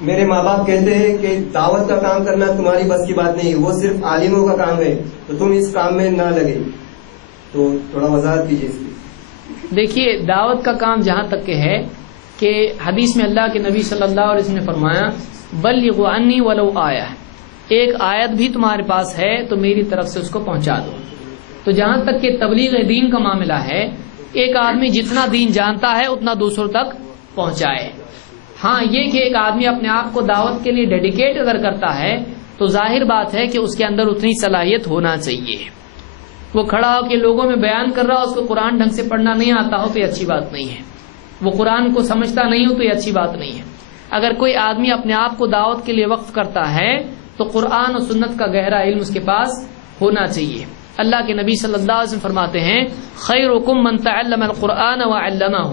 میرے ماں باپ کہتے ہیں کہ دعوت کا کام کرنا تمہاری بس کی بات نہیں، وہ صرف عالموں کا کام ہے، تو تم اس کام میں نہ لگے، تو تھوڑا وضاحت کیجیے اس کی۔ دیکھیے دعوت کا کام جہاں تک کہ ہے کہ حدیث میں اللہ کے نبی صلی اللہ علیہ وسلم نے فرمایا بلغوا عنی ولو آیہ، ایک آیت بھی تمہارے پاس ہے تو میری طرف سے اس کو پہنچا دو۔ تو جہاں تک کہ تبلیغ دین کا معاملہ ہے، ایک آدمی جتنا دین جانتا ہے اتنا دوسروں تک پہنچائے۔ ہاں یہ کہ ایک آدمی اپنے آپ کو دعوت کے لیے ڈیڈیکیٹ اگر کرتا ہے تو ظاہر بات ہے کہ اس کے اندر اتنی صلاحیت ہونا چاہیے۔ وہ کھڑا ہو کے لوگوں میں بیان کر رہا ہو، اس کو قرآن ڈھنگ سے پڑھنا نہیں آتا ہو تو یہ اچھی بات نہیں ہے، وہ قرآن کو سمجھتا نہیں ہو تو یہ اچھی بات نہیں ہے۔ اگر کوئی آدمی اپنے آپ کو دعوت کے لیے وقف کرتا ہے تو قرآن و سنت کا گہرا علم اس کے پاس ہونا چاہیے۔ اللہ کے نبی صلی اللہ علیہ وسلم فرماتے ہیں خیرکم من تعلم القرآن وعلمہ،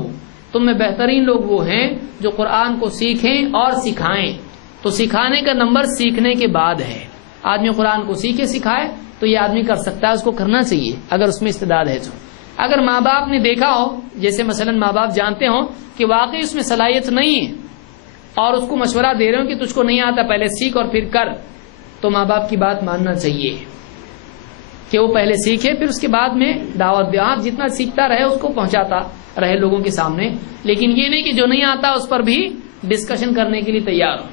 تم میں بہترین لوگ وہ ہیں جو قرآن کو سیکھیں اور سکھائیں۔ تو سکھانے کا نمبر سیکھنے کے بعد ہے۔ آدمی قرآن کو سیکھے سکھائے تو یہ آدمی کر سکتا ہے، اس کو کرنا چاہیے اگر اس میں استعداد ہے تو۔ اگر ماں باپ نے دیکھا ہو، جیسے مثلا ماں باپ جانتے ہوں کہ واقعی اس میں صلاحیت نہیں ہے اور اس کو مشورہ دے رہے ہوں کہ تجھ کو نہیں آتا پہلے سیکھ اور پھر کر، تو ماں باپ کی بات ماننا چاہیے کہ وہ پہلے سیکھے پھر اس کے بعد میں دعوت دے۔ آپ جتنا سیکھتا رہے اس کو پہنچاتا رہے لوگوں کے سامنے، لیکن یہ نہیں کہ جو نہیں آتا اس پر بھی ڈسکشن کرنے کے لیے تیار ہو۔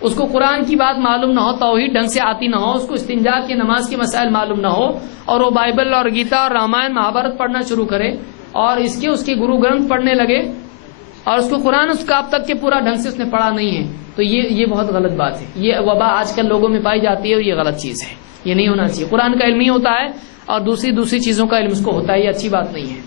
اس کو قرآن کی بات معلوم نہ ہو، توحید ڈھنگ سے آتی نہ ہو، اس کو استنجا کے نماز کے مسائل معلوم نہ ہو، اور وہ بائبل اور گیتا اور رامائن مہابھارت پڑھنا شروع کرے اور اس کے گرو گرنتھ پڑھنے لگے اور اس کو قرآن اس کا اب تک کے پورا ڈھنگ سے اس نے پڑھا نہیں ہے، تو یہ بہت غلط بات ہے۔ یہ وبا آج کل لوگوں میں پائی جاتی ہے اور یہ غلط چیز ہے، یہ نہیں ہونا چاہیے۔ قرآن کا علم ہی ہوتا ہے اور دوسری چیزوں کا علم اس کو ہوتا ہے، یہ اچھی بات نہیں ہے۔